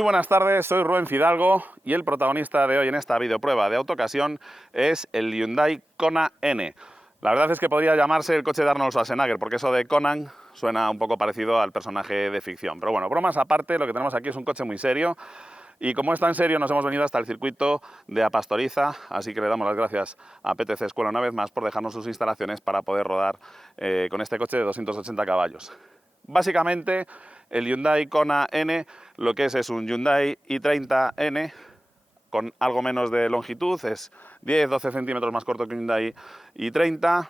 Muy buenas tardes, soy Rubén Fidalgo y el protagonista de hoy en esta videoprueba de autoocasión es el Hyundai Kona N. La verdad es que podría llamarse el coche de Arnold Schwarzenegger, porque eso de Conan suena un poco parecido al personaje de ficción. Pero bueno, bromas aparte, lo que tenemos aquí es un coche muy serio. Y como es tan serio, nos hemos venido hasta el circuito de Apastoriza, así que le damos las gracias a PTC Escuela una vez más por dejarnos sus instalaciones para poder rodar con este coche de 280 caballos. Básicamente, el Hyundai Kona N lo que es un Hyundai i30N con algo menos de longitud, es 10-12 centímetros más corto que un Hyundai i30,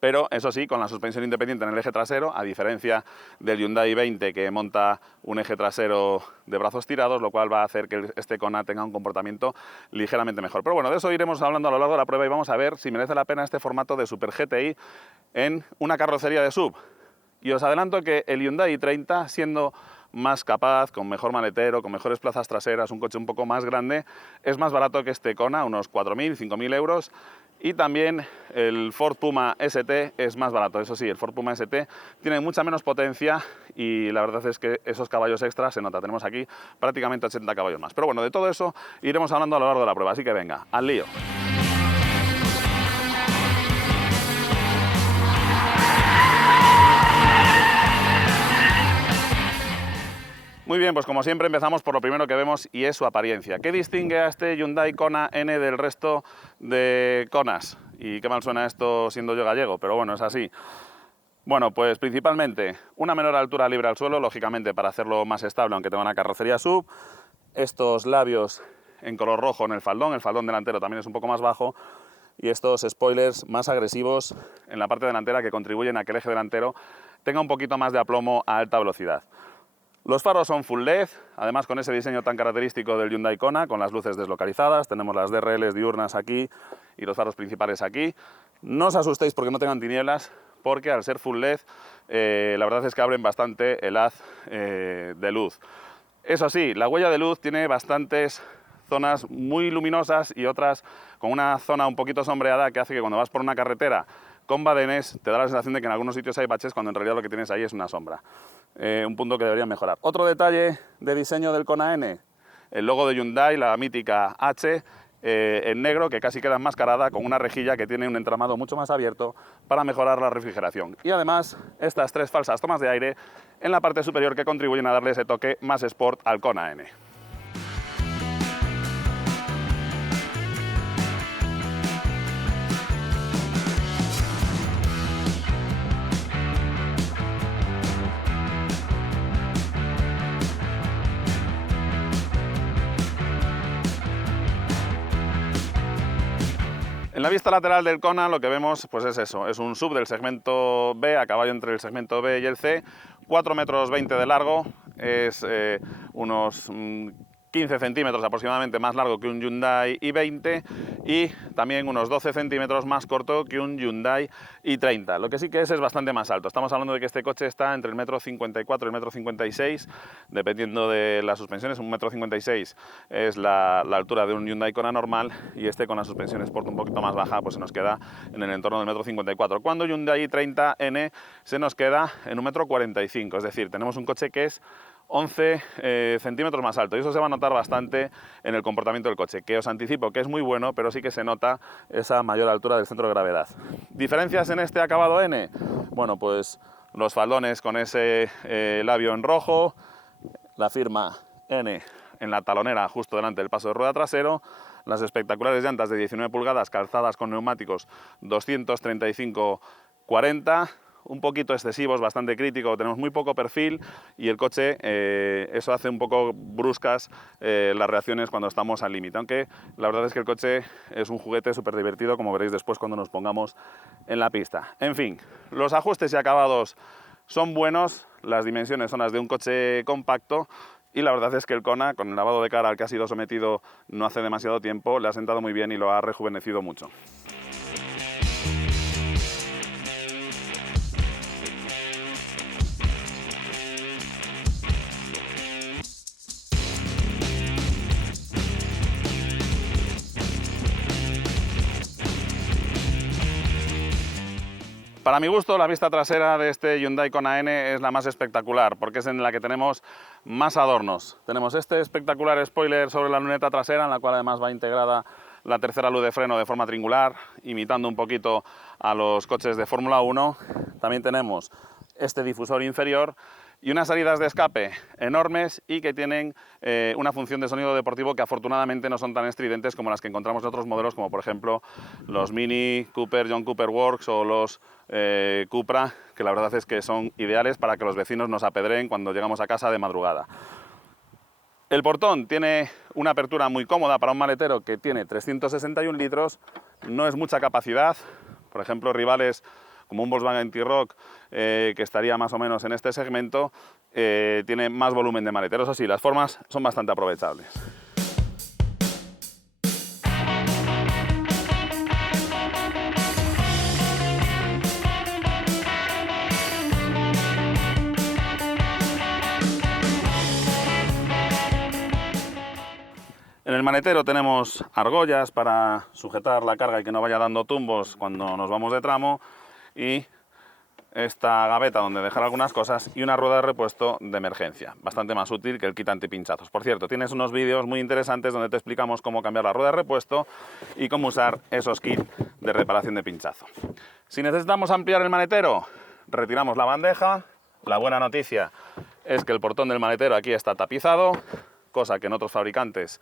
pero eso sí, con la suspensión independiente en el eje trasero, a diferencia del Hyundai i20 que monta un eje trasero de brazos tirados, lo cual va a hacer que este Kona tenga un comportamiento ligeramente mejor. Pero bueno, de eso iremos hablando a lo largo de la prueba y vamos a ver si merece la pena este formato de Super GTI en una carrocería de SUV. Y os adelanto que el Hyundai i30, siendo más capaz, con mejor maletero, con mejores plazas traseras, un coche un poco más grande, es más barato que este Kona, unos 4.000, 5.000 euros. Y también el Ford Puma ST es más barato. Eso sí, el Ford Puma ST tiene mucha menos potencia y la verdad es que esos caballos extras se nota. Tenemos aquí prácticamente 80 caballos más. Pero bueno, de todo eso iremos hablando a lo largo de la prueba. Así que venga, al lío. Muy bien, pues como siempre empezamos por lo primero que vemos y es su apariencia. ¿Qué distingue a este Hyundai Kona N del resto de Konas? Y qué mal suena esto siendo yo gallego, pero bueno, es así. Bueno, pues principalmente una menor altura libre al suelo, lógicamente para hacerlo más estable, aunque tenga una carrocería SUV. Estos labios en color rojo en el faldón delantero también es un poco más bajo. Y estos spoilers más agresivos en la parte delantera que contribuyen a que el eje delantero tenga un poquito más de aplomo a alta velocidad. Los faros son full LED, además con ese diseño tan característico del Hyundai Kona, con las luces deslocalizadas, tenemos las DRLs diurnas aquí y los faros principales aquí. No os asustéis porque no tengan tinieblas, porque al ser full LED, la verdad es que abren bastante el haz de luz. Eso sí, la huella de luz tiene bastantes zonas muy luminosas y otras con una zona un poquito sombreada que hace que cuando vas por una carretera con badenes te da la sensación de que en algunos sitios hay baches cuando en realidad lo que tienes ahí es una sombra. Un punto que deberían mejorar. Otro detalle de diseño del Kona N, el logo de Hyundai, la mítica H en negro, que casi queda enmascarada con una rejilla que tiene un entramado mucho más abierto para mejorar la refrigeración. Y además estas tres falsas tomas de aire en la parte superior que contribuyen a darle ese toque más sport al Kona N. En la vista lateral del Kona lo que vemos pues es eso, es un SUV del segmento B, a caballo entre el segmento B y el C, 4,20 metros de largo, es unos 15 centímetros aproximadamente más largo que un Hyundai i20 y también unos 12 centímetros más corto que un Hyundai i30. Lo que sí que es bastante más alto. Estamos hablando de que este coche está entre el 1,54 y el 1,56 m, dependiendo de las suspensiones. Un 1,56 m es la altura de un Hyundai Kona normal y este con la suspensión Sport un poquito más baja pues se nos queda en el entorno del 1,54 m. Cuando Hyundai i30N se nos queda en 1,45 m, es decir, tenemos un coche que es 11 centímetros más alto y eso se va a notar bastante en el comportamiento del coche, que os anticipo que es muy bueno, pero sí que se nota esa mayor altura del centro de gravedad. ¿Diferencias en este acabado N? Bueno, pues los faldones con ese labio en rojo, la firma N en la talonera justo delante del paso de rueda trasero, las espectaculares llantas de 19 pulgadas calzadas con neumáticos 235/40, un poquito excesivos, bastante crítico, tenemos muy poco perfil y el coche, eso hace un poco bruscas las reacciones cuando estamos al límite, aunque la verdad es que el coche es un juguete súper divertido, como veréis después cuando nos pongamos en la pista. En fin, los ajustes y acabados son buenos, las dimensiones son las de un coche compacto y la verdad es que el Kona, con el lavado de cara al que ha sido sometido no hace demasiado tiempo, le ha sentado muy bien y lo ha rejuvenecido mucho. Para mi gusto, la vista trasera de este Hyundai Kona N es la más espectacular, porque es en la que tenemos más adornos. Tenemos este espectacular spoiler sobre la luneta trasera, en la cual además va integrada la tercera luz de freno de forma triangular, imitando un poquito a los coches de Fórmula 1. También tenemos este difusor inferior y unas salidas de escape enormes y que tienen una función de sonido deportivo que afortunadamente no son tan estridentes como las que encontramos en otros modelos, como por ejemplo los Mini Cooper, John Cooper Works o los Cupra, que la verdad es que son ideales para que los vecinos nos apedreen cuando llegamos a casa de madrugada. El portón tiene una apertura muy cómoda para un maletero que tiene 361 litros, no es mucha capacidad. Por ejemplo, rivales como un Volkswagen T-Roc, que estaría más o menos en este segmento, tiene más volumen de maletero. Eso sí, las formas son bastante aprovechables. En el maletero tenemos argollas para sujetar la carga y que no vaya dando tumbos cuando nos vamos de tramo, y esta gaveta donde dejar algunas cosas y una rueda de repuesto de emergencia, bastante más útil que el kit antipinchazos. Por cierto, tienes unos vídeos muy interesantes donde te explicamos cómo cambiar la rueda de repuesto y cómo usar esos kits de reparación de pinchazo. Si necesitamos ampliar el maletero, retiramos la bandeja. La buena noticia es que el portón del maletero aquí está tapizado, cosa que en otros fabricantes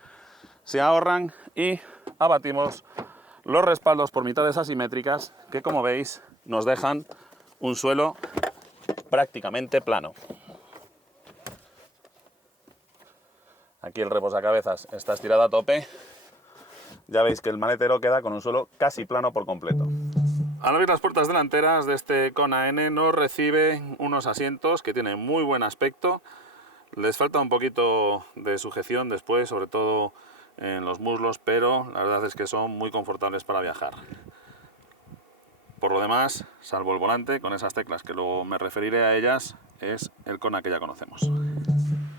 se ahorran, y abatimos los respaldos por mitades asimétricas que, como veis, nos dejan un suelo prácticamente plano. Aquí el reposacabezas está estirado a tope. Ya veis que el maletero queda con un suelo casi plano por completo. Al abrir las puertas delanteras de este Kona N nos recibe unos asientos que tienen muy buen aspecto. Les falta un poquito de sujeción después, sobre todo en los muslos, pero la verdad es que son muy confortables para viajar. Por lo demás, salvo el volante, con esas teclas que luego me referiré a ellas, es el Kona que ya conocemos.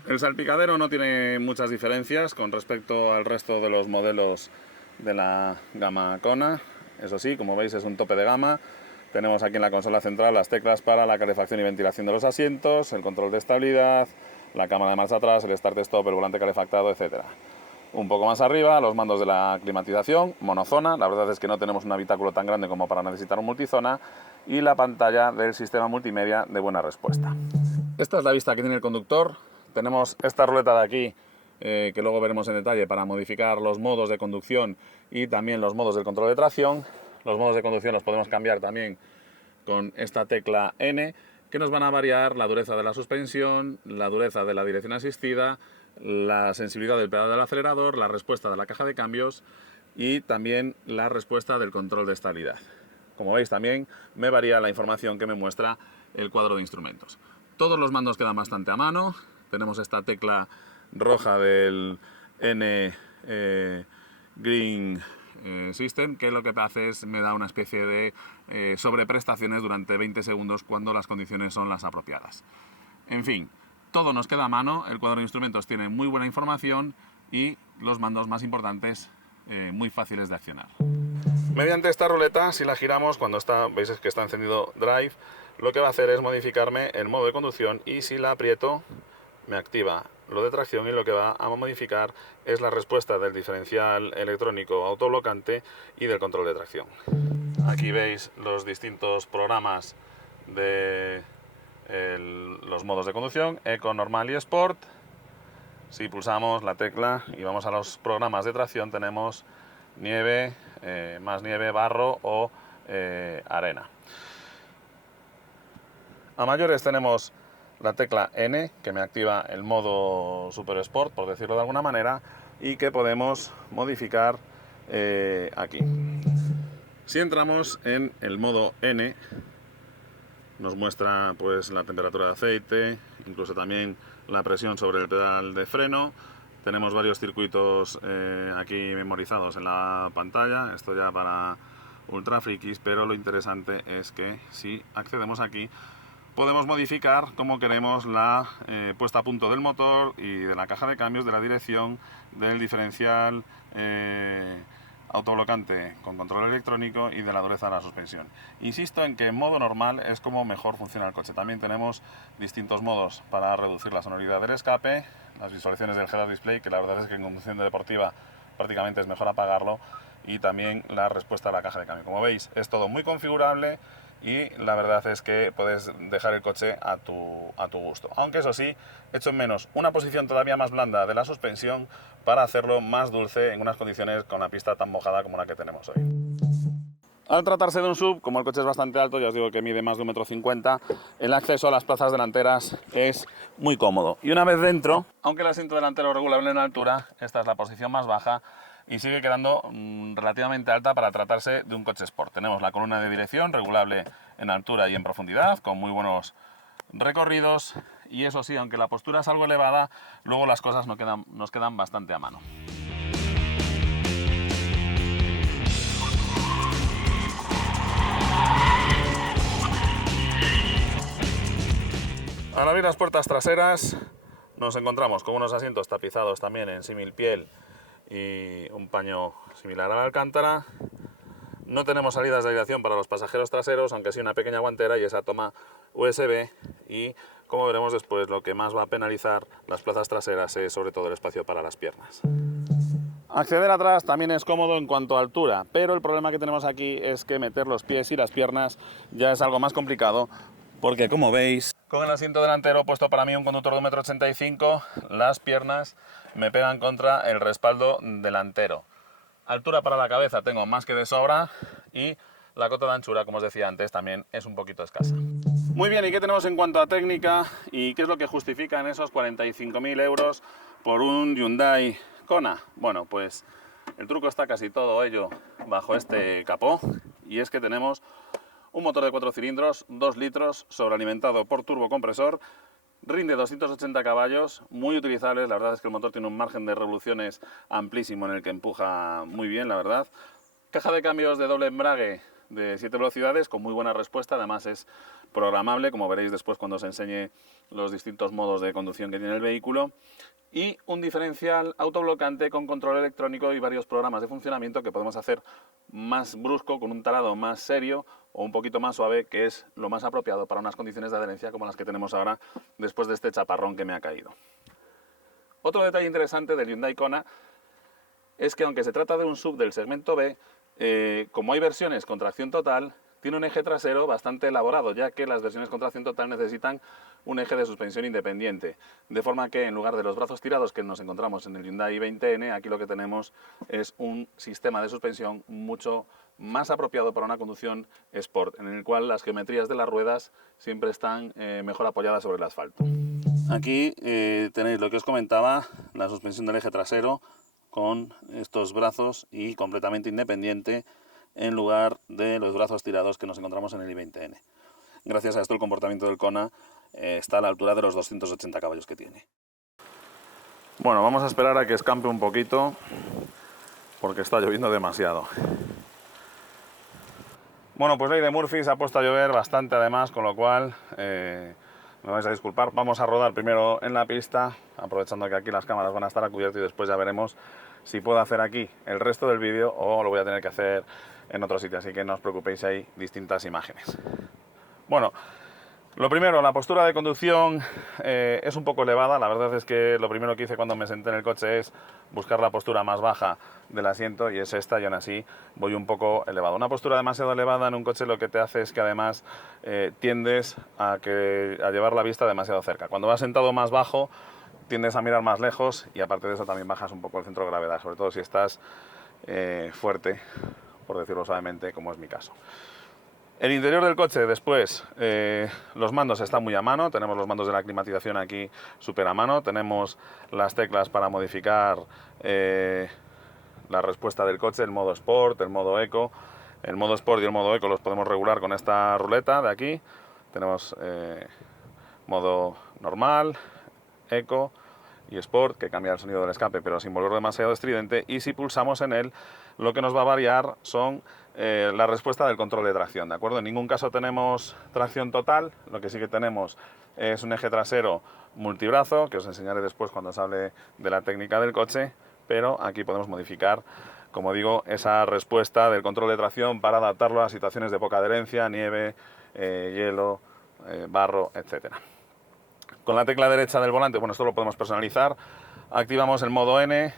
El salpicadero no tiene muchas diferencias con respecto al resto de los modelos de la gama Kona. Eso sí, como veis, es un tope de gama. Tenemos aquí en la consola central las teclas para la calefacción y ventilación de los asientos, el control de estabilidad, la cámara de marcha atrás, el start-stop, el volante calefactado, etc. Un poco más arriba, los mandos de la climatización, monozona. La verdad es que no tenemos un habitáculo tan grande como para necesitar un multizona, y la pantalla del sistema multimedia de buena respuesta. Esta es la vista que tiene el conductor. Tenemos esta ruleta de aquí, que luego veremos en detalle, para modificar los modos de conducción y también los modos del control de tracción. Los modos de conducción los podemos cambiar también con esta tecla N, que nos van a variar la dureza de la suspensión, la dureza de la dirección asistida, la sensibilidad del pedal del acelerador, la respuesta de la caja de cambios y también la respuesta del control de estabilidad. Como veis, también me varía la información que me muestra el cuadro de instrumentos. Todos los mandos quedan bastante a mano. Tenemos esta tecla roja del N Green System, que lo que hace es me da una especie de sobreprestaciones durante 20 segundos cuando las condiciones son las apropiadas. En fin, todo nos queda a mano. El cuadro de instrumentos tiene muy buena información y los mandos más importantes muy fáciles de accionar. Mediante esta ruleta, si la giramos, cuando está, veis que está encendido Drive, lo que va a hacer es modificarme el modo de conducción, y si la aprieto me activa lo de tracción, y lo que va a modificar es la respuesta del diferencial electrónico autoblocante y del control de tracción. Aquí veis los distintos programas de los modos de conducción: Eco, Normal y Sport. Si pulsamos la tecla y vamos a los programas de tracción, tenemos nieve, más nieve, barro o arena. A mayores tenemos la tecla N, que me activa el modo Super Sport, por decirlo de alguna manera, y que podemos modificar aquí. Si entramos en el modo N, nos muestra pues la temperatura de aceite, incluso también la presión sobre el pedal de freno. Tenemos varios circuitos aquí memorizados en la pantalla, esto ya para ultra frikis, pero lo interesante es que si accedemos aquí podemos modificar como queremos la puesta a punto del motor y de la caja de cambios, de la dirección, del diferencial autoblocante con control electrónico y de la dureza de la suspensión. Insisto en que en modo normal es como mejor funciona el coche. También tenemos distintos modos para reducir la sonoridad del escape, las visualizaciones del head-up display, que la verdad es que en conducción deportiva prácticamente es mejor apagarlo, y también la respuesta a la caja de cambio. Como veis, es todo muy configurable y la verdad es que puedes dejar el coche a tu gusto. Aunque eso sí, echo en menos una posición todavía más blanda de la suspensión para hacerlo más dulce en unas condiciones con la pista tan mojada como la que tenemos hoy. Al tratarse de un SUV, como el coche es bastante alto, ya os digo que mide más de 1,50 m, el acceso a las plazas delanteras es muy cómodo. Y una vez dentro, aunque el asiento delantero es regulable en altura, esta es la posición más baja y sigue quedando relativamente alta para tratarse de un coche Sport. Tenemos la columna de dirección regulable en altura y en profundidad, con muy buenos recorridos, y eso sí, aunque la postura es algo elevada, luego las cosas nos quedan bastante a mano. Al abrir las puertas traseras nos encontramos con unos asientos tapizados también en símil piel y un paño similar a la alcántara. No tenemos salidas de aireación para los pasajeros traseros, aunque sí una pequeña guantera y esa toma USB, y como veremos después, lo que más va a penalizar las plazas traseras es sobre todo el espacio para las piernas. Acceder atrás también es cómodo en cuanto a altura, pero el problema que tenemos aquí es que meter los pies y las piernas ya es algo más complicado, porque como veis, con el asiento delantero puesto para mí un conductor de 1,85 m, las piernas me pegan contra el respaldo delantero. Altura para la cabeza tengo más que de sobra y la cota de anchura, como os decía antes, también es un poquito escasa. Muy bien, ¿y qué tenemos en cuanto a técnica? ¿Y qué es lo que justifican esos 45.000 euros por un Hyundai Kona? Bueno, pues el truco está casi todo ello bajo este capó, y es que tenemos un motor de 4 cilindros, 2 litros, sobrealimentado por turbocompresor, rinde 280 caballos, muy utilizable. La verdad es que el motor tiene un margen de revoluciones amplísimo en el que empuja muy bien, la verdad. Caja de cambios de doble embrague de 7 velocidades con muy buena respuesta, además es programable, como veréis después cuando os enseñe los distintos modos de conducción que tiene el vehículo, y un diferencial autoblocante con control electrónico y varios programas de funcionamiento que podemos hacer más brusco, con un talado más serio, o un poquito más suave, que es lo más apropiado para unas condiciones de adherencia como las que tenemos ahora después de este chaparrón que me ha caído. Otro detalle interesante del Hyundai Kona es que, aunque se trata de un SUV del segmento B, como hay versiones con tracción total, tiene un eje trasero bastante elaborado, ya que las versiones con tracción total necesitan un eje de suspensión independiente, de forma que en lugar de los brazos tirados que nos encontramos en el Hyundai i20N, aquí lo que tenemos es un sistema de suspensión mucho más apropiado para una conducción Sport, en el cual las geometrías de las ruedas siempre están mejor apoyadas sobre el asfalto. Aquí tenéis lo que os comentaba, la suspensión del eje trasero con estos brazos y completamente independiente, en lugar de los brazos tirados que nos encontramos en el i20N. Gracias a esto el comportamiento del Kona está a la altura de los 280 caballos que tiene. Bueno, vamos a esperar a que escampe un poquito porque está lloviendo demasiado. Bueno, pues ley de Murphy, se ha puesto a llover bastante además, con lo cual me vais a disculpar. Vamos a rodar primero en la pista, aprovechando que aquí las cámaras van a estar a cubierto, y después ya veremos si puedo hacer aquí el resto del vídeo o lo voy a tener que hacer en otro sitio, así que no os preocupéis, hay distintas imágenes. Bueno, lo primero, la postura de conducción es un poco elevada. La verdad es que lo primero que hice cuando me senté en el coche es buscar la postura más baja del asiento, y es esta, y aún así voy un poco elevado. Una postura demasiado elevada en un coche lo que te hace es que además tiendes a llevar la vista demasiado cerca. Cuando vas sentado más bajo tiendes a mirar más lejos, y aparte de eso también bajas un poco el centro de gravedad, sobre todo si estás fuerte, por decirlo suavemente, como es mi caso. El interior del coche, después, los mandos están muy a mano. Tenemos los mandos de la climatización aquí súper a mano. Tenemos las teclas para modificar la respuesta del coche, el modo Sport, el modo Eco. El modo Sport y el modo Eco los podemos regular con esta ruleta de aquí. Tenemos modo normal, Eco y Sport, que cambia el sonido del escape pero sin volver demasiado estridente, y si pulsamos en él lo que nos va a variar son la respuesta del control de tracción, ¿de acuerdo? En ningún caso tenemos tracción total, lo que sí que tenemos es un eje trasero multibrazo, que os enseñaré después cuando os hable de la técnica del coche, pero aquí podemos modificar como digo, esa respuesta del control de tracción para adaptarlo a situaciones de poca adherencia, nieve, hielo, barro, etcétera. Con la tecla derecha del volante, bueno, esto lo podemos personalizar, activamos el modo N,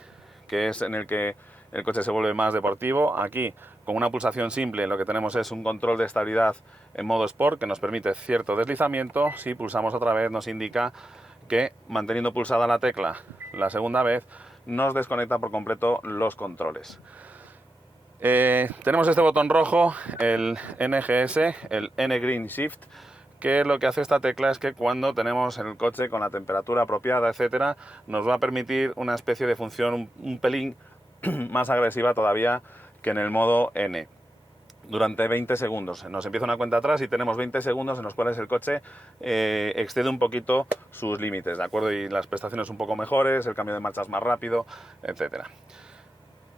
que es en el que el coche se vuelve más deportivo. Aquí, con una pulsación simple, lo que tenemos es un control de estabilidad en modo Sport, que nos permite cierto deslizamiento. Si pulsamos otra vez, nos indica que, manteniendo pulsada la tecla la segunda vez, nos desconecta por completo los controles. Tenemos este botón rojo, el NGS, el N-Green Shift, que lo que hace esta tecla es que cuando tenemos el coche con la temperatura apropiada, etcétera, nos va a permitir una especie de función un pelín más agresiva todavía que en el modo N. Durante 20 segundos nos empieza una cuenta atrás y tenemos 20 segundos en los cuales el coche excede un poquito sus límites, ¿de acuerdo? Y las prestaciones un poco mejores, el cambio de marchas más rápido, etcétera.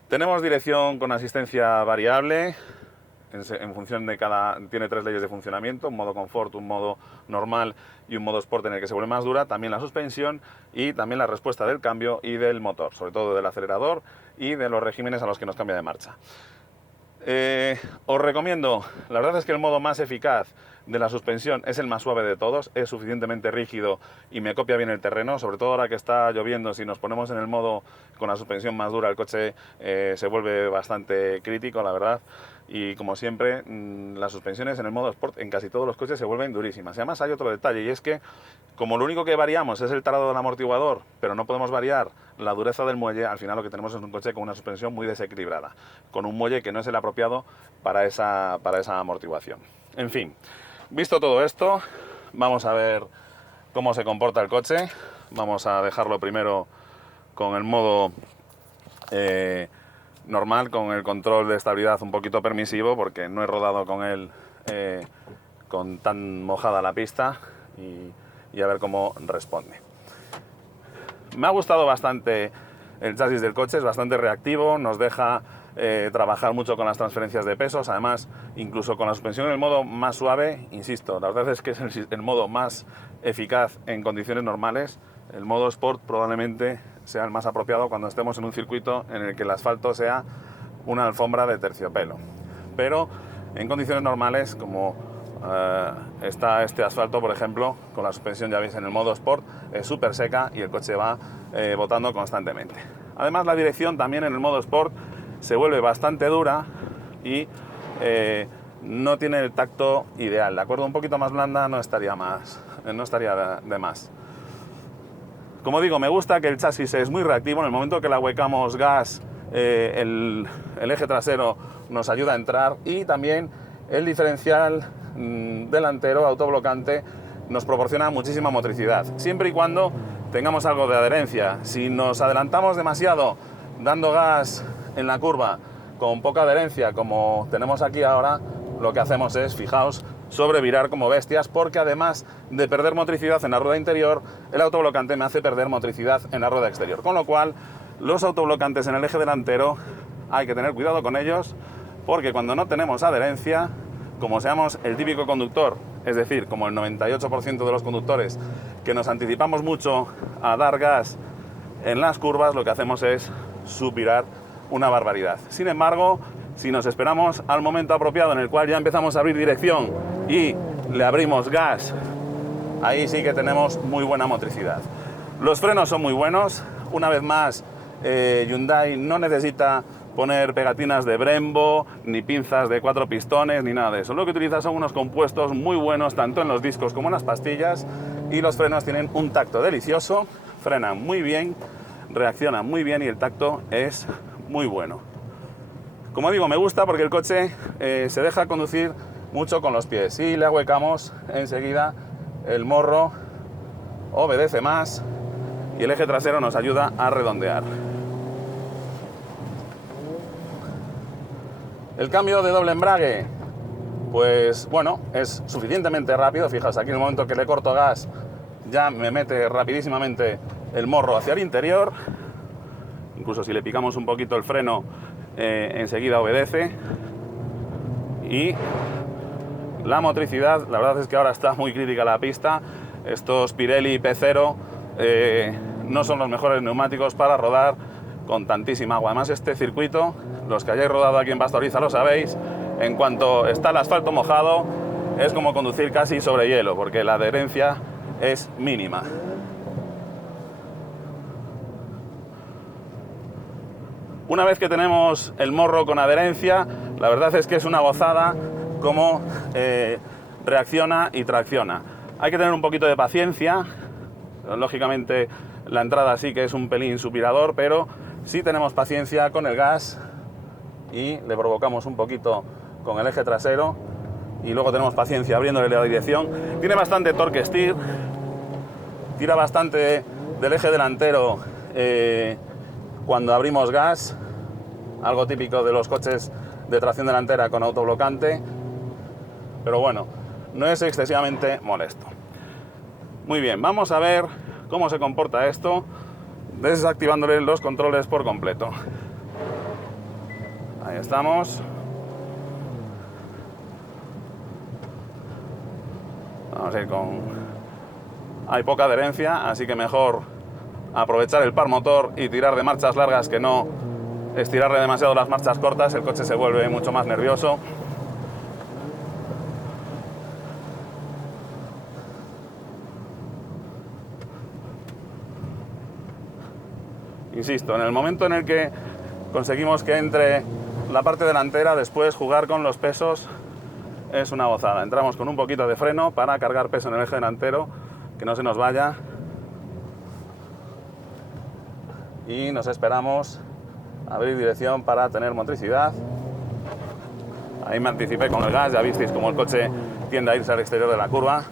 Tenemos dirección con asistencia variable, en función de tiene 3 leyes de funcionamiento, un modo confort, un modo normal y un modo sport en el que se vuelve más dura, también la suspensión y también la respuesta del cambio y del motor, sobre todo del acelerador y de los regímenes a los que nos cambia de marcha. Os recomiendo, la verdad es que el modo más eficaz de la suspensión es el más suave de todos, es suficientemente rígido y me copia bien el terreno, sobre todo ahora que está lloviendo. Si nos ponemos en el modo con la suspensión más dura, el coche se vuelve bastante crítico, la verdad. Y como siempre, las suspensiones en el modo Sport en casi todos los coches se vuelven durísimas. Y además hay otro detalle, y es que como lo único que variamos es el tarado del amortiguador, pero no podemos variar la dureza del muelle, al final lo que tenemos es un coche con una suspensión muy desequilibrada, con un muelle que no es el apropiado para esa amortiguación. En fin, visto todo esto, vamos a ver cómo se comporta el coche. Vamos a dejarlo primero con el modo normal, con el control de estabilidad un poquito permisivo, porque no he rodado con él con tan mojada la pista, y a ver cómo responde. Me ha gustado bastante el chasis del coche, es bastante reactivo, nos deja trabajar mucho con las transferencias de pesos. Además, incluso con la suspensión en el modo más suave, insisto, la verdad es que es el modo más eficaz en condiciones normales. El modo Sport probablemente sea el más apropiado cuando estemos en un circuito en el que el asfalto sea una alfombra de terciopelo. Pero en condiciones normales, como está este asfalto, por ejemplo, con la suspensión, ya veis, en el modo Sport, es súper seca y el coche va botando constantemente. Además, la dirección también en el modo Sport se vuelve bastante dura y no tiene el tacto ideal, ¿de acuerdo? Un poquito más blanda no estaría de más. Como digo, me gusta que el chasis es muy reactivo. En el momento que le ahuecamos gas, el eje trasero nos ayuda a entrar, y también el diferencial delantero autoblocante nos proporciona muchísima motricidad, siempre y cuando tengamos algo de adherencia. Si nos adelantamos demasiado dando gas en la curva con poca adherencia, como tenemos aquí ahora, lo que hacemos es, fijaos, sobrevirar como bestias, porque además de perder motricidad en la rueda interior, el autoblocante me hace perder motricidad en la rueda exterior. Con lo cual, los autoblocantes en el eje delantero hay que tener cuidado con ellos, porque cuando no tenemos adherencia, como seamos el típico conductor, es decir, como el 98% de los conductores, que nos anticipamos mucho a dar gas en las curvas, lo que hacemos es suspirar una barbaridad. Sin embargo, si nos esperamos al momento apropiado en el cual ya empezamos a abrir dirección y le abrimos gas, ahí sí que tenemos muy buena motricidad. Los frenos son muy buenos. Una vez más, Hyundai no necesita poner pegatinas de Brembo, ni pinzas de 4 pistones, ni nada de eso. Lo que utiliza son unos compuestos muy buenos, tanto en los discos como en las pastillas, y los frenos tienen un tacto delicioso, frenan muy bien, reaccionan muy bien y el tacto es muy bueno. Como digo, me gusta porque el coche se deja conducir mucho con los pies. Si le ahuecamos, enseguida el morro obedece más y el eje trasero nos ayuda a redondear. El cambio de doble embrague, pues bueno, es suficientemente rápido. Fijaos, aquí en el momento que le corto gas ya me mete rapidísimamente el morro hacia el interior. Incluso si le picamos un poquito el freno, enseguida obedece. Y la motricidad, la verdad es que ahora está muy crítica la pista. Estos Pirelli P0 no son los mejores neumáticos para rodar con tantísima agua. Además, este circuito, los que hayáis rodado aquí en Pastoriza lo sabéis, en cuanto está el asfalto mojado, es como conducir casi sobre hielo, porque la adherencia es mínima. Una vez que tenemos el morro con adherencia, la verdad es que es una gozada cómo reacciona y tracciona. Hay que tener un poquito de paciencia, lógicamente la entrada sí que es un pelín suspirador, pero si tenemos paciencia con el gas y le provocamos un poquito con el eje trasero y luego tenemos paciencia abriéndole la dirección. Tiene bastante torque steer, tira bastante del eje delantero cuando abrimos gas, algo típico de los coches de tracción delantera con autoblocante, pero bueno, no es excesivamente molesto. Muy bien, vamos a ver cómo se comporta esto desactivándole los controles por completo. Ahí estamos. Vamos a ir con... Hay poca adherencia, así que mejor aprovechar el par motor y tirar de marchas largas que no estirarle demasiado las marchas cortas. El coche se vuelve mucho más nervioso. Insisto, en el momento en el que conseguimos que entre la parte delantera, después jugar con los pesos es una gozada. Entramos con un poquito de freno para cargar peso en el eje delantero, que no se nos vaya. Y nos esperamos a abrir dirección para tener motricidad. Ahí me anticipé con el gas, ya visteis cómo el coche tiende a irse al exterior de la curva.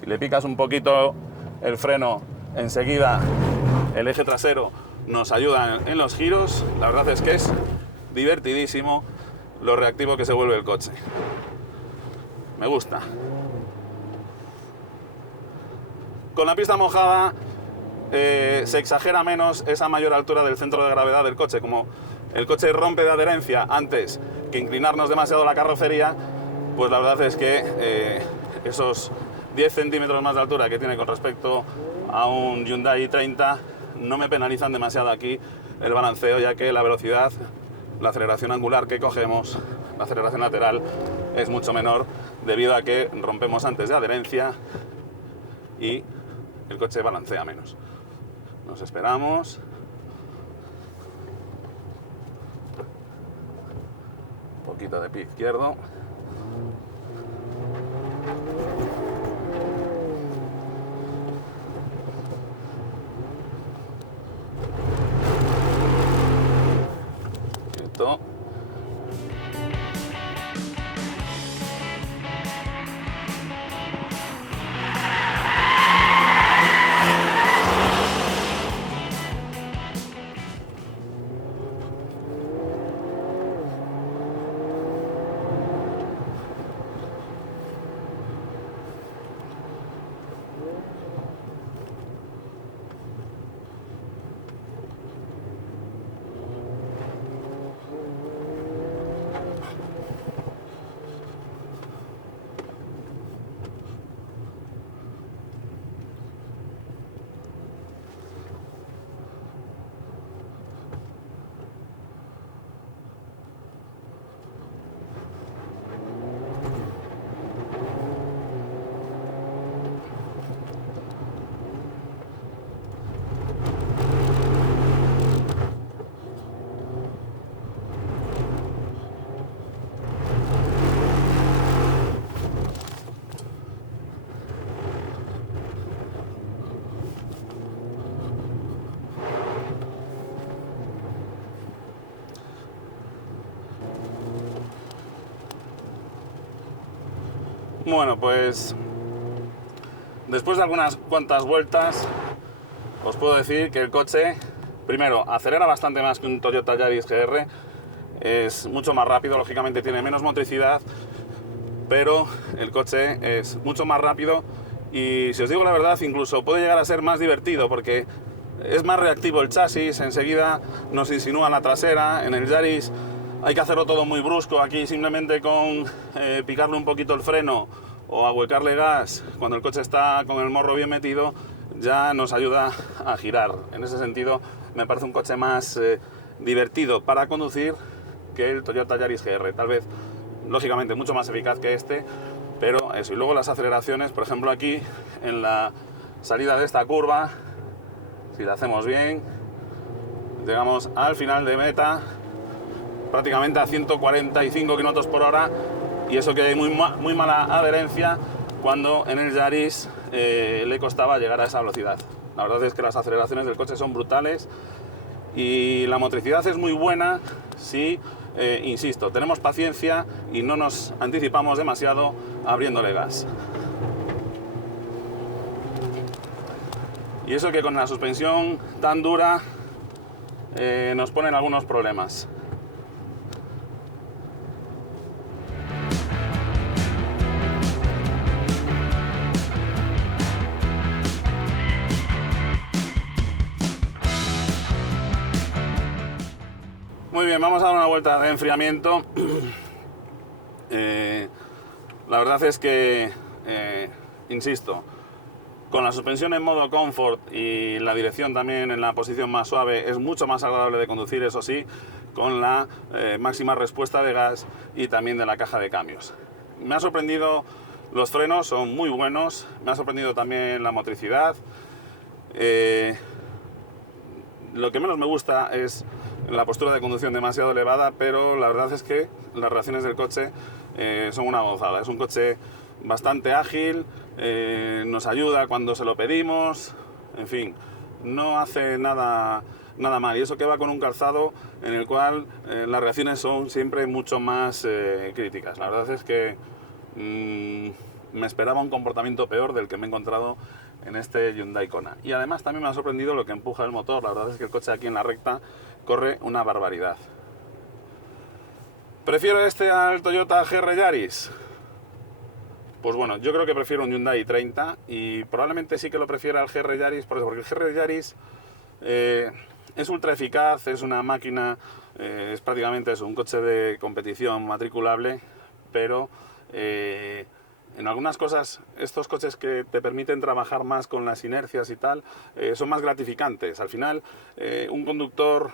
Si le picas un poquito el freno, enseguida el eje trasero nos ayuda en los giros. La verdad es que es divertidísimo lo reactivo que se vuelve el coche. Me gusta. Con la pista mojada se exagera menos esa mayor altura del centro de gravedad del coche. Como el coche rompe de adherencia antes que inclinarnos demasiado la carrocería, pues la verdad es que esos 10 centímetros más de altura que tiene con respecto a un Hyundai i30 no me penalizan demasiado aquí el balanceo, ya que la velocidad, la aceleración angular que cogemos, la aceleración lateral es mucho menor debido a que rompemos antes de adherencia y el coche balancea menos. Nos esperamos. Un poquito de pie izquierdo. Quieto. Bueno, pues después de algunas cuantas vueltas os puedo decir que el coche, primero, acelera bastante más que un Toyota Yaris GR, es mucho más rápido, lógicamente tiene menos motricidad, pero el coche es mucho más rápido y, si os digo la verdad, incluso puede llegar a ser más divertido porque es más reactivo el chasis, enseguida nos insinúa la trasera. En el Yaris hay que hacerlo todo muy brusco, aquí simplemente con picarle un poquito el freno o ahuecarle gas cuando el coche está con el morro bien metido, ya nos ayuda a girar. En ese sentido me parece un coche más divertido para conducir que el Toyota Yaris GR, tal vez lógicamente mucho más eficaz que este, pero eso. Y luego las aceleraciones, por ejemplo aquí en la salida de esta curva, si la hacemos bien, llegamos al final de meta prácticamente a 145 km por hora, y eso que hay muy mala adherencia, cuando en el Yaris le costaba llegar a esa velocidad. La verdad es que las aceleraciones del coche son brutales y la motricidad es muy buena si, insisto, tenemos paciencia y no nos anticipamos demasiado abriéndole gas. Y eso que con la suspensión tan dura nos ponen algunos problemas. Muy bien, vamos a dar una vuelta de enfriamiento. La verdad es que, insisto, con la suspensión en modo comfort y la dirección también en la posición más suave, es mucho más agradable de conducir, eso sí, con la máxima respuesta de gas y también de la caja de cambios. Me ha sorprendido, los frenos son muy buenos, me ha sorprendido también la motricidad. Lo que menos me gusta es la postura de conducción demasiado elevada, pero la verdad es que las reacciones del coche son una gozada. Es un coche bastante ágil, nos ayuda cuando se lo pedimos, en fin, no hace nada mal. Y eso que va con un calzado en el cual las reacciones son siempre mucho más críticas. La verdad es que me esperaba un comportamiento peor del que me he encontrado en este Hyundai Kona. Y además también me ha sorprendido lo que empuja el motor. La verdad es que el coche aquí en la recta corre una barbaridad. ¿Prefiero este al Toyota GR Yaris? Pues bueno, yo creo que prefiero un Hyundai i30 y probablemente sí que lo prefiera al GR Yaris, por eso, porque el GR Yaris es ultra eficaz, es una máquina, es prácticamente eso, un coche de competición matriculable, pero en algunas cosas estos coches que te permiten trabajar más con las inercias y tal, son más gratificantes. Al final, un conductor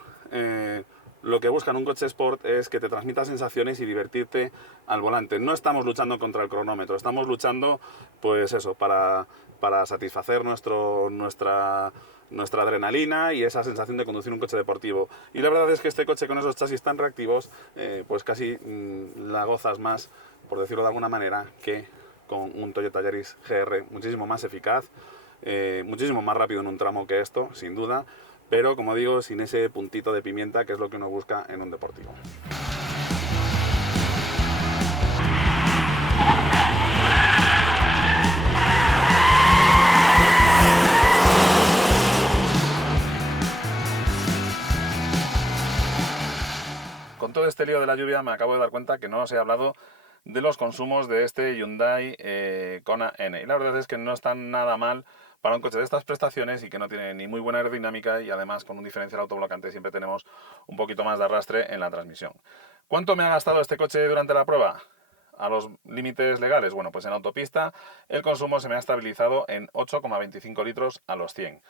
lo que busca en un coche sport es que te transmita sensaciones y divertirte al volante. No estamos luchando contra el cronómetro, estamos luchando, pues eso, para satisfacer nuestra adrenalina y esa sensación de conducir un coche deportivo. Y la verdad es que este coche con esos chasis tan reactivos, pues casi la gozas más, por decirlo de alguna manera, que con un Toyota Yaris GR, muchísimo más eficaz, muchísimo más rápido en un tramo que esto, sin duda, pero como digo, sin ese puntito de pimienta que es lo que uno busca en un deportivo. Con todo este lío de la lluvia me acabo de dar cuenta que no os he hablado de los consumos de este Hyundai Kona N. Y la verdad es que no están nada mal para un coche de estas prestaciones y que no tiene ni muy buena aerodinámica, y además con un diferencial autoblocante siempre tenemos un poquito más de arrastre en la transmisión. ¿Cuánto me ha gastado este coche durante la prueba? A los límites legales, bueno, pues en autopista el consumo se me ha estabilizado en 8,25 litros a los 100.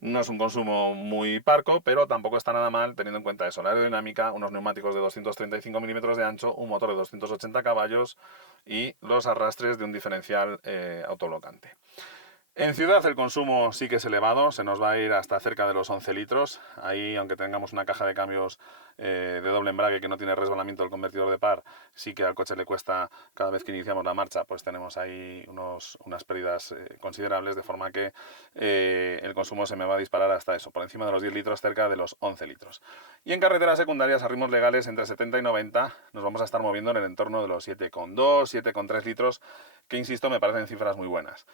No es un consumo muy parco, pero tampoco está nada mal teniendo en cuenta eso, la aerodinámica, unos neumáticos de 235 milímetros de ancho, un motor de 280 caballos y los arrastres de un diferencial autoblocante. En ciudad el consumo sí que es elevado, se nos va a ir hasta cerca de los 11 litros. Ahí, aunque tengamos una caja de cambios de doble embrague que no tiene resbalamiento del convertidor de par, sí que al coche le cuesta, cada vez que iniciamos la marcha, pues tenemos ahí unas pérdidas considerables, de forma que el consumo se me va a disparar hasta eso, por encima de los 10 litros, cerca de los 11 litros. Y en carreteras secundarias a ritmos legales entre 70 y 90 nos vamos a estar moviendo en el entorno de los 7,2, 7,3 litros, que insisto me parecen cifras muy buenas.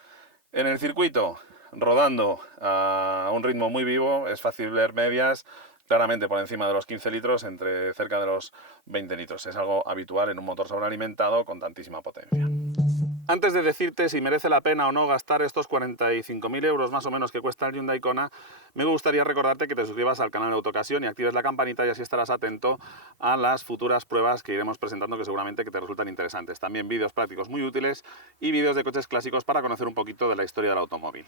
En el circuito, rodando a un ritmo muy vivo, es fácil ver medias claramente por encima de los 15 litros, entre cerca de los 20 litros. Es algo habitual en un motor sobrealimentado con tantísima potencia. Antes de decirte si merece la pena o no gastar estos 45.000 euros más o menos que cuesta el Hyundai Kona, me gustaría recordarte que te suscribas al canal de Autocasión y actives la campanita, y así estarás atento a las futuras pruebas que iremos presentando, que seguramente que te resultan interesantes. También vídeos prácticos muy útiles y vídeos de coches clásicos para conocer un poquito de la historia del automóvil.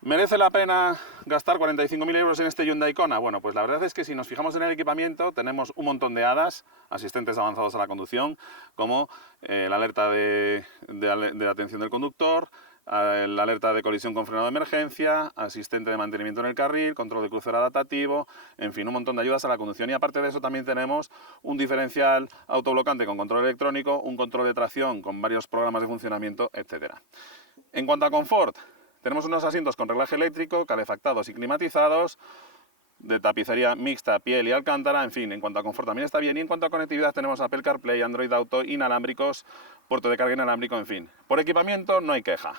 ¿Merece la pena gastar 45.000 euros en este Hyundai Kona? Bueno, pues la verdad es que si nos fijamos en el equipamiento, tenemos un montón de HADAS, asistentes avanzados a la conducción, como la alerta de atención del conductor, la alerta de colisión con frenado de emergencia, asistente de mantenimiento en el carril, control de crucero adaptativo, en fin, un montón de ayudas a la conducción. Y aparte de eso también tenemos un diferencial autoblocante con control electrónico, un control de tracción con varios programas de funcionamiento, etc. En cuanto a confort, tenemos unos asientos con reglaje eléctrico, calefactados y climatizados, de tapicería mixta, piel y alcántara. En fin, en cuanto a confort también está bien. Y en cuanto a conectividad tenemos Apple CarPlay, Android Auto, inalámbricos, puerto de carga inalámbrico, en fin. Por equipamiento no hay queja.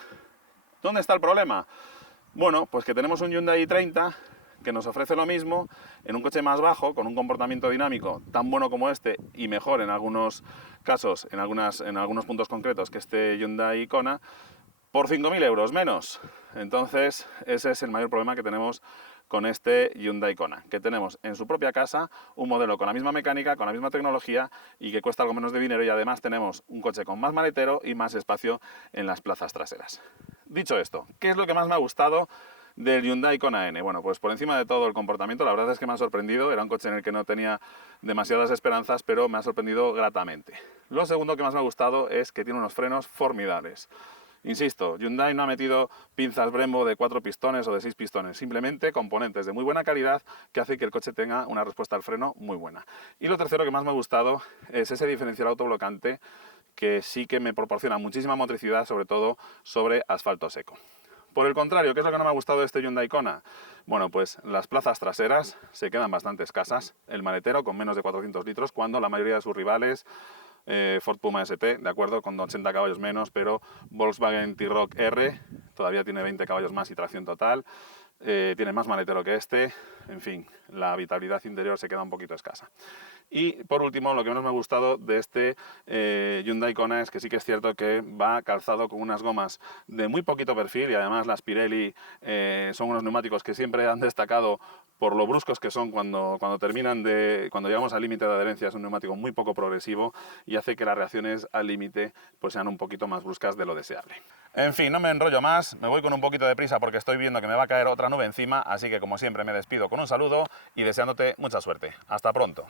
¿Dónde está el problema? Bueno, pues que tenemos un Hyundai i30 que nos ofrece lo mismo en un coche más bajo, con un comportamiento dinámico tan bueno como este y mejor en algunos casos, en algunos puntos concretos, que este Hyundai Kona, por 5.000 euros menos. Entonces ese es el mayor problema que tenemos con este Hyundai Kona, que tenemos en su propia casa un modelo con la misma mecánica, con la misma tecnología y que cuesta algo menos de dinero, y además tenemos un coche con más maletero y más espacio en las plazas traseras. Dicho esto, ¿qué es lo que más me ha gustado del Hyundai Kona N? Bueno, pues por encima de todo el comportamiento, la verdad es que me ha sorprendido. Era un coche en el que no tenía demasiadas esperanzas, pero me ha sorprendido gratamente. Lo segundo que más me ha gustado es que tiene unos frenos formidables. Insisto, Hyundai no ha metido pinzas Brembo de 4 pistones o de 6 pistones, simplemente componentes de muy buena calidad que hacen que el coche tenga una respuesta al freno muy buena. Y lo tercero que más me ha gustado es ese diferencial autoblocante, que sí que me proporciona muchísima motricidad, sobre todo sobre asfalto seco. Por el contrario, ¿qué es lo que no me ha gustado de este Hyundai Kona? Bueno, pues las plazas traseras se quedan bastante escasas, el maletero con menos de 400 litros, cuando la mayoría de sus rivales, Ford Puma ST, de acuerdo, con 80 caballos menos, pero Volkswagen T-Roc R todavía tiene 20 caballos más y tracción total, tiene más maletero que este. En fin, la habitabilidad interior se queda un poquito escasa. Y por último, lo que menos me ha gustado de este Hyundai Kona es que sí que es cierto que va calzado con unas gomas de muy poquito perfil, y además las Pirelli son unos neumáticos que siempre han destacado por lo bruscos que son cuando llegamos al límite de adherencia. Es un neumático muy poco progresivo y hace que las reacciones al límite pues sean un poquito más bruscas de lo deseable. En fin, no me enrollo más, me voy con un poquito de prisa porque estoy viendo que me va a caer otra nube encima, así que como siempre me despido con un saludo y deseándote mucha suerte. Hasta pronto.